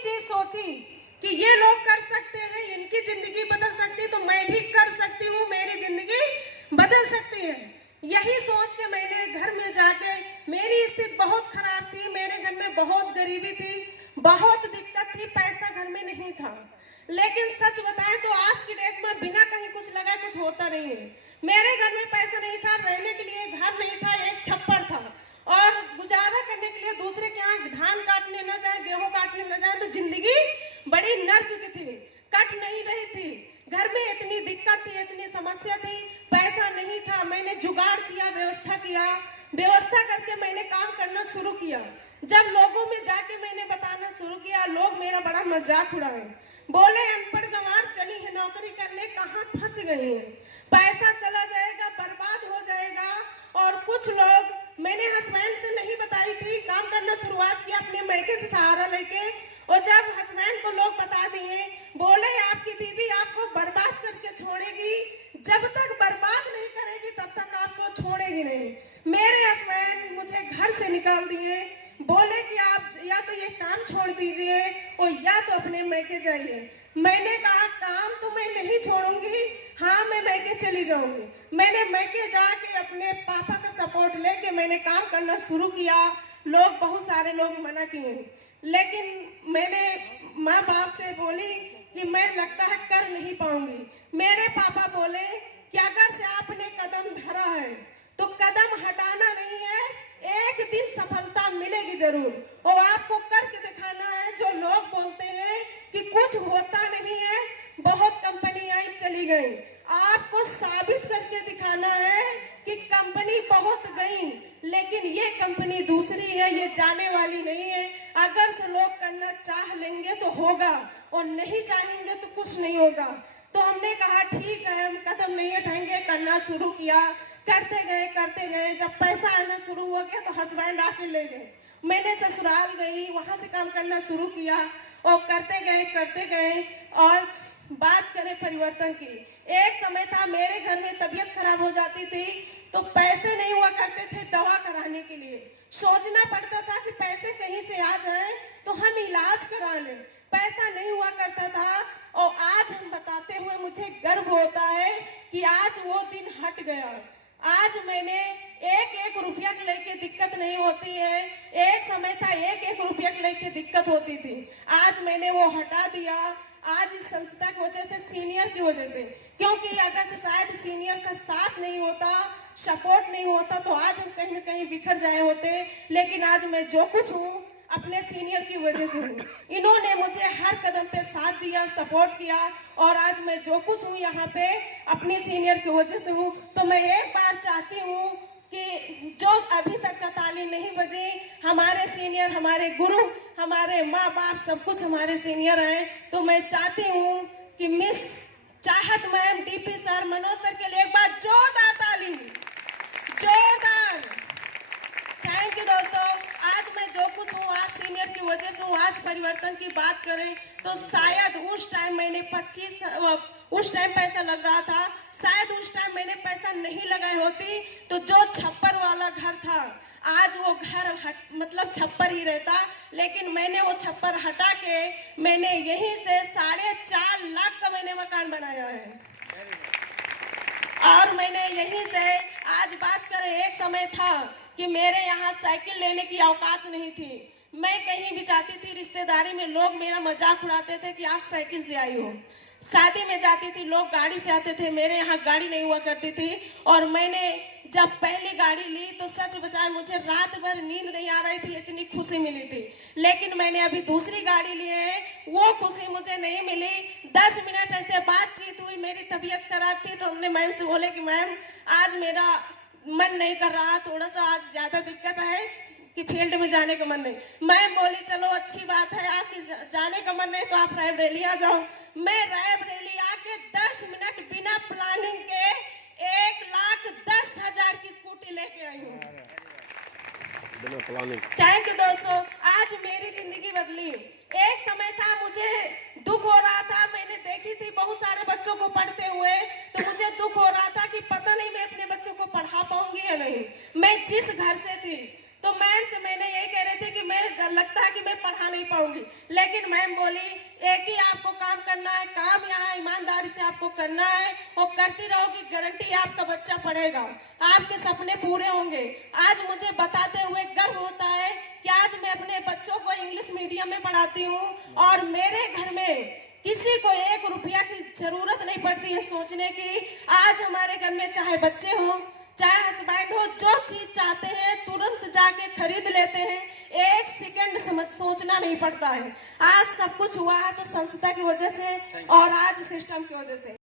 चीज सोची कि ये लोग कर सकते हैं, इनकी जिंदगी बदल सकती है, तो मैं भी कर सकती हूँ, मेरी जिंदगी बदल सकती है। यही सोच के मैंने घर में जाके, मेरी स्थिति बहुत खराब थी, मेरे घर में बहुत गरीबी थी, बहुत दिक्कत थी, पैसा घर में नहीं था। लेकिन सच बताएं तो आज की डेट में बिना कहीं कुछ लगाए कुछ होता नहीं है। मेरे घर में पैसा नहीं था, रहने के लिए घर नहीं था, एक छप्पर था, और गुजारा करने के लिए दूसरे के यहाँ धान काटने न जाए, गेहूं काटने न जाए, तो जिंदगी बड़ी नर्क की थी, कट नहीं रही थी। घर में इतनी दिक्कत थी, इतनी समस्या थी, पैसा नहीं था। मैंने जुगाड़ किया, व्यवस्था करके मैंने काम करना शुरू किया। जब लोगों में जाके मैंने बताना शुरू किया, लोग मेरा बड़ा मजाक उड़ाए, बोले अनपढ़ गंवार चली है नौकरी करने, कहाँ फंस गई है, पैसा चला जाएगा, बर्बाद हो जाएगा। और कुछ लोग, मैंने हस्बैंड से नहीं बताई थी, काम करना शुरुआत किया अपने मैके से सहारा लेके, और जब हस्बैंड को लोग बता दिए, बोले आपकी बीवी आपको बर्बाद करके छोड़ेगी, जब तक बर्बाद नहीं करेगी तब तक आपको छोड़ेगी नहीं। मेरे हस्बैंड मुझे घर से निकाल दिए, बोले कि आप या तो ये काम छोड़ दीजिए और या तो अपने मैके जाइए। मैंने कहा काम तो मैं नहीं छोड़ूंगी, हाँ मैं मैके चली जाऊंगी। मैंने मैके जाके अपने पापा का सपोर्ट लेके मैंने काम करना शुरू किया। बहुत सारे लोग मना किए, लेकिन मैंने माँ बाप से बोली कि मैं लगता है कर नहीं पाऊंगी। मेरे पापा बोले कि अगर से आपने कदम धरा है तो कदम हटाना नहीं है, एक दिन सफलता मिलेगी जरूर, और आपको करके दिखाना है। जो लोग बोलते हैं कि कुछ होता नहीं है, बहुत कंपनी आई चली गई, आपको साबित करके दिखाना है कि कंपनी बहुत गई, लेकिन ये कंपनी दूसरी है, ये जाने वाली नहीं है। अगर से लोग करना चाह लेंगे तो होगा, और नहीं चाहेंगे तो कुछ नहीं होगा। तो हमने कहा ठीक है, हम कदम नहीं उठाएंगे, करना शुरू किया। करते गए, जब पैसा आना शुरू हो गया तो हस्बैंड आके ले गए। मैंने ससुराल गई, वहां से काम करना शुरू किया, और करते गए। और बात करें परिवर्तन की, एक समय था मेरे घर में तबीयत खराब हो जाती थी तो पैसे नहीं हुआ करते थे दवा कराने के लिए। सोचना पड़ता था कि पैसे कहीं से आ जाए तो हम इलाज करा लें, पैसा नहीं हुआ करता था। और आज हम बताते हुए मुझे गर्व होता है कि आज वो दिन हट गया। आज मैंने एक रुपया को लेके दिक्कत नहीं होती है। एक समय था एक रुपया को लेके दिक्कत होती थी, आज मैंने वो हटा दिया। आज इस संस्था की वजह से, सीनियर की वजह से, क्योंकि अगर से शायद सीनियर का साथ नहीं होता, सपोर्ट नहीं होता, तो आज हम कहीं न कहीं बिखर जाए होते। लेकिन आज मैं जो कुछ हूँ अपने सीनियर की वजह से हूँ। इन्होंने मुझे हर कदम पे साथ दिया, सपोर्ट किया, और आज मैं जो कुछ हूँ यहाँ पे अपनी सीनियर की वजह से हूँ। तो मैं एक बार चाहती हूँ कि जो अभी तक का ताली नहीं बजी, हमारे सीनियर, हमारे गुरु, हमारे माँ बाप, सब कुछ हमारे सीनियर हैं। तो मैं चाहती हूँ कि मिस चाहत ma'am, DP sir, Manoj sir के लिए एक बार जोरदार ताली, जोरदार। थैंक यू दोस्तों। आज मैं जो कुछ हूँ आज सीनियर की वजह से हूँ। आज परिवर्तन की बात करें तो शायद उस टाइम मैंने उस टाइम पैसा लग रहा था, शायद उस टाइम मैंने पैसा नहीं लगाई होती तो जो छप्पर वाला घर था आज वो घर मतलब छप्पर ही रहता। लेकिन मैंने वो छप्पर हटा के मैंने यहीं से 4.5 लाख का मैंने मकान बनाया है। और मैंने यहीं से, आज बात करें, एक समय था कि मेरे यहाँ साइकिल लेने की औकात नहीं थी। मैं कहीं भी जाती थी रिश्तेदारी में, लोग मेरा मजाक उड़ाते थे कि आप साइकिल से आई हो। शादी में जाती थी, लोग गाड़ी से आते थे, मेरे यहाँ गाड़ी नहीं हुआ करती थी। और मैंने जब पहली गाड़ी ली तो सच बताएं मुझे रात भर नींद नहीं आ रही थी, इतनी खुशी मिली थी। लेकिन मैंने अभी दूसरी गाड़ी ली है, वो खुशी मुझे नहीं मिली। 10 मिनट ऐसे बातचीत हुई, मेरी तबीयत खराब थी तो हमने मैम से बोले कि मैम आज मेरा मन नहीं कर रहा, थोड़ा सा आज ज्यादा दिक्कत है कि फील्ड में जाने का मन नहीं। मैम बोली चलो अच्छी बात है, आपकी जाने का मन नहीं तो आप रायबरेली आ जाओ। मैं रायबरेली आके 10 मिनट बिना प्लानिंग के 1,10,000 की स्कूटी लेके आई हूँ। थैंक यू दोस्तों। आज मेरी जिंदगी बदली। एक समय था मुझे दुख हो रहा था, मैंने देखी थी बहुत सारे बच्चों को पढ़ते हुए, तो मुझे दुख हो रहा था कि पता नहीं मैं अपने बच्चों को पढ़ा पाऊंगी या नहीं। मैं जिस घर से थी तो मैम से मैंने यही कह रही थी कि मैं लगता है कि मैं पढ़ा नहीं पाऊंगी, लेकिन मैम बोली एक ही आपको काम करना है, काम यहाँ ईमानदारी से आपको करना है और करती रहोगी, गारंटी आपका बच्चा पढ़ेगा, आपके सपने पूरे होंगे। आज मुझे बताते हुए गर्व होता है कि आज मैं अपने बच्चों को इंग्लिश मीडियम में पढ़ाती हूँ और मेरे घर में किसी को 1 रुपया की जरूरत नहीं पड़ती है सोचने की। आज हमारे घर में चाहे बच्चे हों चाहे हस्बैंड हो, जो चीज चाहते हैं तुरंत जाके खरीद लेते हैं, 1 सेकंड सोचना नहीं पड़ता है। आज सब कुछ हुआ है तो संस्था की वजह से और आज सिस्टम की वजह से।